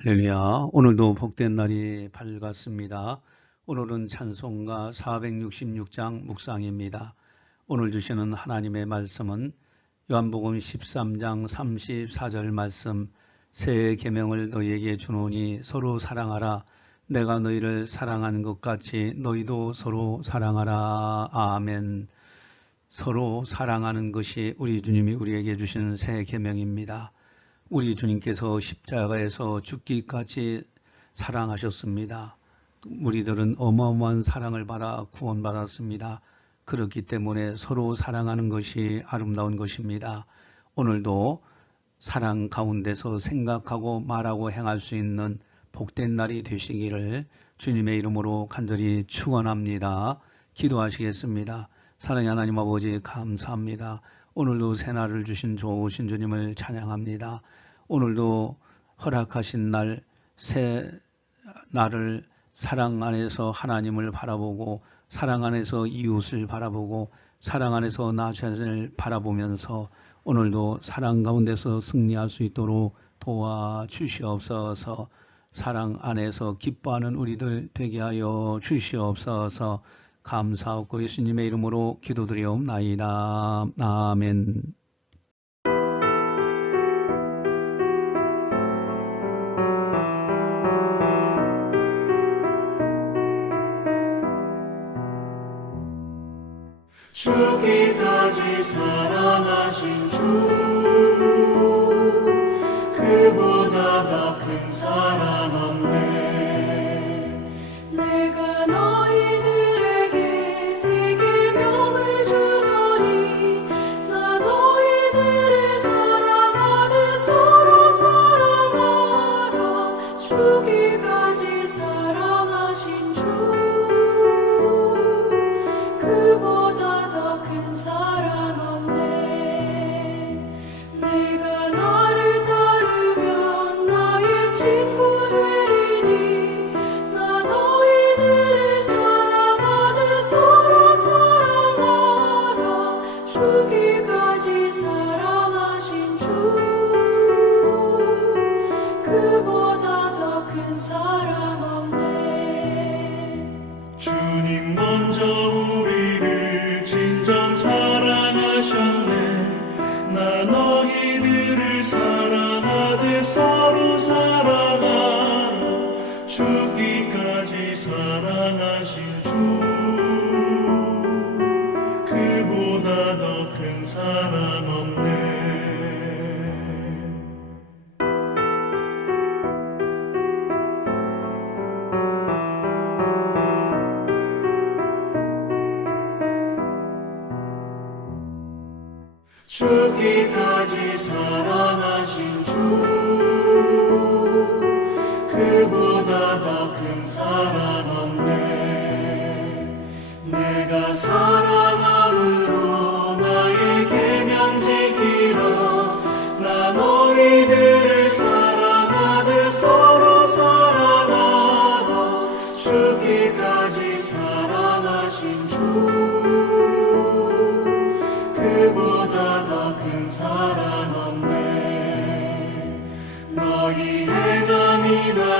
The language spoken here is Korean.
할렐루야. 오늘도 복된 날이 밝았습니다. 오늘은 찬송가 466장 묵상입니다. 오늘 주시는 하나님의 말씀은 요한복음 13장 34절 말씀 새 계명을 너희에게 주노니 서로 사랑하라 내가 너희를 사랑한 것 같이 너희도 서로 사랑하라. 아멘. 서로 사랑하는 것이 우리 주님이 우리에게 주신 새 계명입니다. 우리 주님께서 십자가에서 죽기까지 사랑하셨습니다. 우리들은 어마어마한 사랑을 받아 구원받았습니다. 그렇기 때문에 서로 사랑하는 것이 아름다운 것입니다. 오늘도 사랑 가운데서 생각하고 말하고 행할 수 있는 복된 날이 되시기를 주님의 이름으로 간절히 축원합니다. 기도하시겠습니다. 사랑의 하나님 아버지 감사합니다. 오늘도 새날을 주신 좋으신 주님을 찬양합니다. 오늘도 허락하신 날, 새 날을 사랑 안에서 하나님을 바라보고 사랑 안에서 이웃을 바라보고 사랑 안에서 나 자신을 바라보면서 오늘도 사랑 가운데서 승리할 수 있도록 도와주시옵소서 사랑 안에서 기뻐하는 우리들 되게 하여 주시옵소서 감사하고 예수님의 이름으로 기도드리옵나이다. 아멘. 주기까지 사랑하신 주 주님 먼저 우리를 진정 사랑하셨네. 나 너희들을 사랑하듯 서로 사랑하라. 죽기까지 사랑하신 주. 그보다 더 큰 사랑 죽기까지 사랑하신 주 그보다 더 큰 사랑 없네 내가 사랑함으로 나의 계명 지키라. 나 너희들을 사랑하듯 서로 사랑하라. 죽기까지 사랑하신 주 그보다 더 큰 사랑 없네. 너희 행함이 나